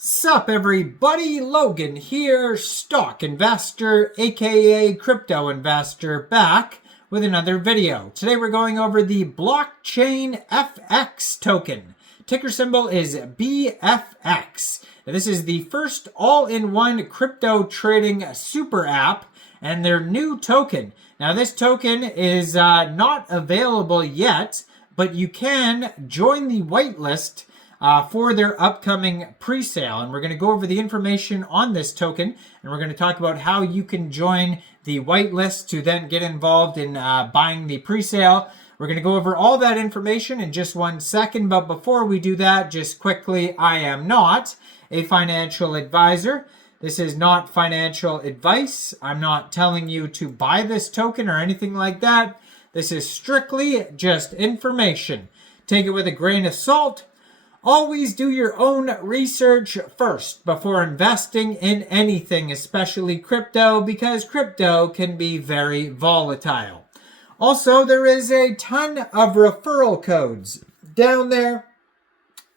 Sup everybody, Logan here, stock investor, aka crypto investor, back with another video. Today we're going over the BlockChainFX token. Ticker symbol is BFX. Now, this is the first all-in-one crypto trading super app and their new token. Now this token is not available yet, but you can join the whitelist for their upcoming pre-sale. And we're going to go over the information on this token, and we're going to talk about how you can join the whitelist to then get involved in buying the pre-sale. We're going to go over all that information in just 1 second, but before we do that, just quickly, I am not a financial advisor. This is not financial advice. I'm not telling you to buy this token or anything like that. This is strictly just information. Take it with a grain of salt. Always do your own research first before investing in anything, especially crypto, because crypto can be very volatile. Also, there is a ton of referral codes down there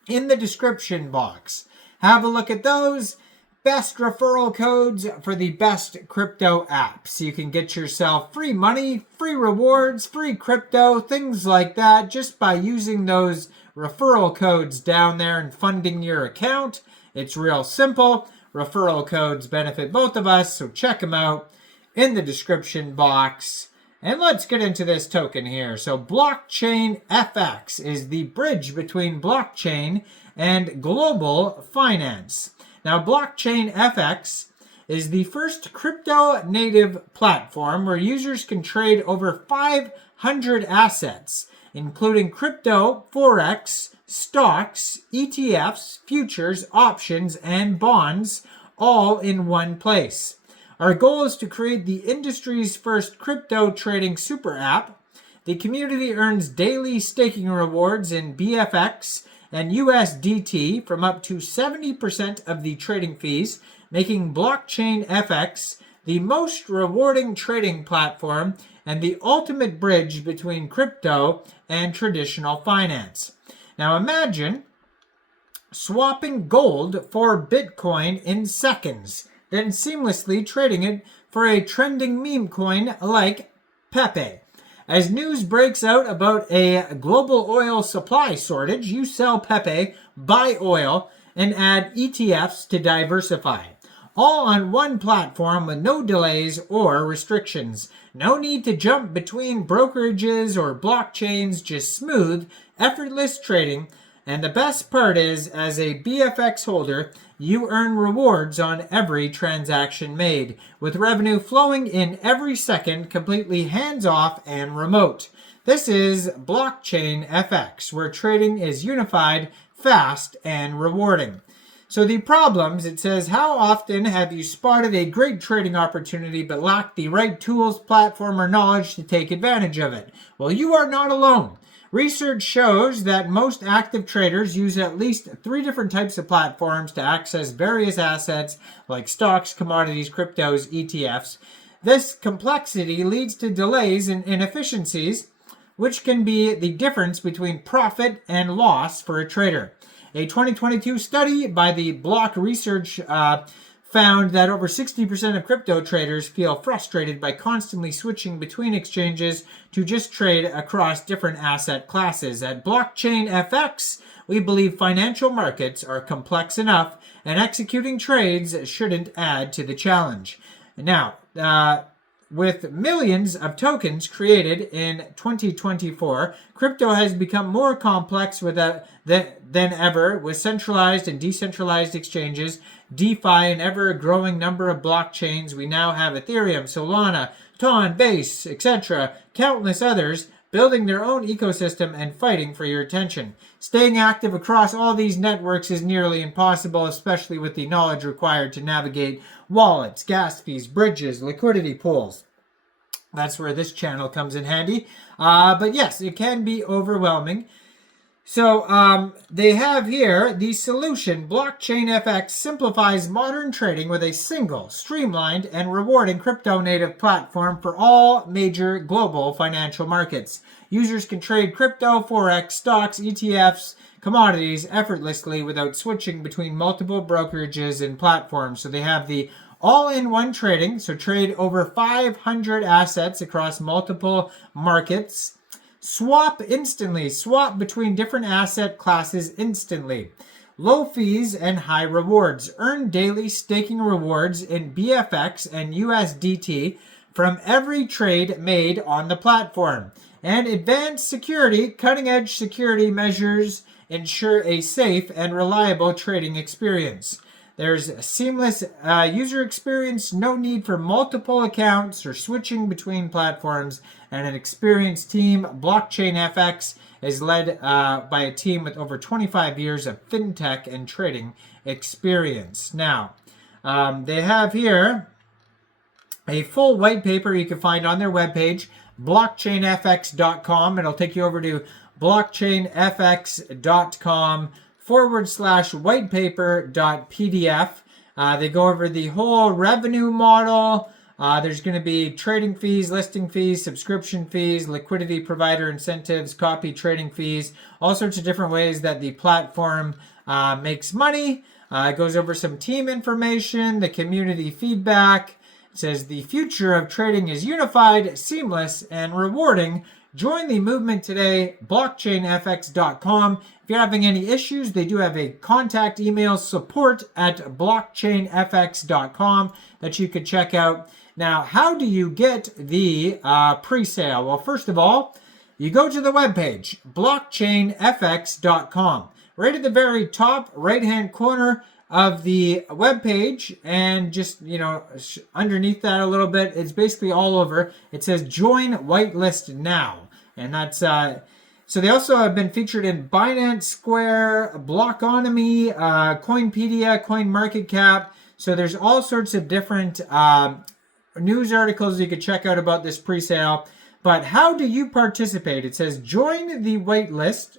in the description box. Have a look at those. Best referral codes for the best crypto apps. You can get yourself free money, free rewards, free crypto, things like that just by using those referral codes down there and funding your account. It's real simple. Referral codes benefit both of us, so check them out in the description box. And let's get into this token here. So BlockChainFX is the bridge between blockchain and global finance. Now, BlockChainFX is the first crypto-native platform where users can trade over 500 assets, including crypto, forex, stocks, ETFs, futures, options, and bonds, all in one place. Our goal is to create the industry's first crypto trading super app. The community earns daily staking rewards in BFX and USDT from up to 70% of the trading fees, making BlockChainFX the most rewarding trading platform and the ultimate bridge between crypto and traditional finance. Now imagine swapping gold for Bitcoin in seconds, then seamlessly trading it for a trending meme coin like Pepe. As news breaks out about a global oil supply shortage, you sell Pepe, buy oil, and add ETFs to diversify. All on one platform with no delays or restrictions. No need to jump between brokerages or blockchains, just smooth, effortless trading. And the best part is, as a BFX holder, you earn rewards on every transaction made, with revenue flowing in every second, completely hands-off and remote. This is BlockChainFX, where trading is unified, fast, and rewarding. So the problems, it says, how often have you spotted a great trading opportunity but lacked the right tools, platform, or knowledge to take advantage of it? Well, you are not alone. Research shows that most active traders use at least 3 different types of platforms to access various assets like stocks, commodities, cryptos, ETFs. This complexity leads to delays and inefficiencies, which can be the difference between profit and loss for a trader. A 2022 study by the Block Research found that over 60% of crypto traders feel frustrated by constantly switching between exchanges to just trade across different asset classes. At BlockChainFX, we believe financial markets are complex enough and executing trades shouldn't add to the challenge. Now, with millions of tokens created in 2024, crypto has become more complex than ever, with centralized and decentralized exchanges, DeFi, an ever-growing number of blockchains. We now have Ethereum, Solana, Ton, Base, etc., countless others building their own ecosystem and fighting for your attention. Staying active across all these networks is nearly impossible, especially with the knowledge required to navigate wallets, gas fees, bridges, liquidity pools. That's where this channel comes in handy. But yes, it can be overwhelming. So they have here the solution. BlockChainFX simplifies modern trading with a single, streamlined, and rewarding crypto-native platform for all major global financial markets. Users can trade crypto, forex, stocks, ETFs, commodities effortlessly without switching between multiple brokerages and platforms. So they have the all-in-one trading, so trade over 500 assets across multiple markets. Swap instantly, swap between different asset classes instantly. Low fees and high rewards. Earn daily staking rewards in BFX and USDT from every trade made on the platform. And advanced security, cutting-edge security measures ensure a safe and reliable trading experience. There's a seamless user experience, no need for multiple accounts or switching between platforms, and an experienced team. BlockChainFX is led by a team with over 25 years of fintech and trading experience. Now, they have here a full white paper you can find on their webpage, blockchainfx.com. It'll take you over to blockchainfx.com/whitepaper.pdf. They go over the whole revenue model. There's going to be trading fees, listing fees, subscription fees, liquidity provider incentives, copy trading fees, all sorts of different ways that the platform makes money. It goes over some team information, the community feedback. It says the future of trading is unified, seamless, and rewarding. Join the movement today, blockchainfx.com. If you're having any issues, they do have a contact email, support@blockchainfx.com, that you could check out. Now, how do you get the pre-sale? Well, first of all, you go to the webpage, blockchainfx.com. Right at the very top right-hand corner of the webpage, and just, underneath that a little bit, it's basically all over. It says join whitelist now. And that's, so they also have been featured in Binance Square, Blockonomy, Coinpedia, CoinMarketCap. So there's all sorts of different news articles you could check out about this pre-sale. But how do you participate? It says join the whitelist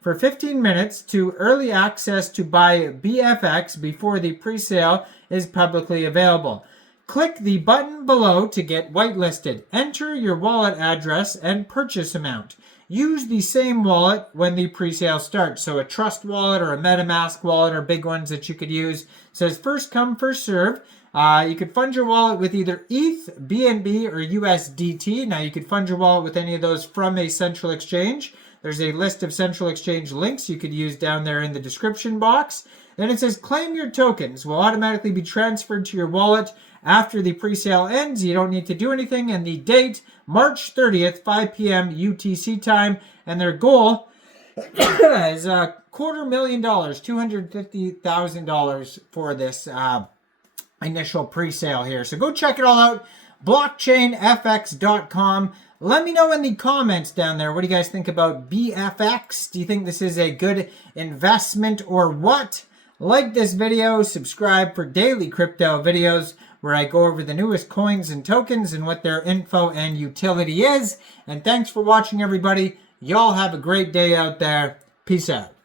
for 15 minutes to early access to buy BFX before the pre-sale is publicly available. Click the button below to get whitelisted. Enter your wallet address and purchase amount. Use the same wallet when the pre-sale starts. So a Trust wallet or a MetaMask wallet are big ones that you could use. It says first come, first serve. You could fund your wallet with either ETH, BNB, or USDT. Now you could fund your wallet with any of those from a central exchange. There's a list of central exchange links you could use down there in the description box. Then it says claim your tokens will automatically be transferred to your wallet after the pre-sale ends. You don't need to do anything. And the date, March 30th, 5 p.m. UTC time. And their goal is $250,000, $250,000 for this initial pre-sale here. So go check it all out. blockchainfx.com. Let me know in the comments down there, what do you guys think about BFX? Do you think this is a good investment or what? Like this video, subscribe for daily crypto videos where I go over the newest coins and tokens and what their info and utility is. And thanks for watching, everybody. Y'all have a great day out there. Peace out.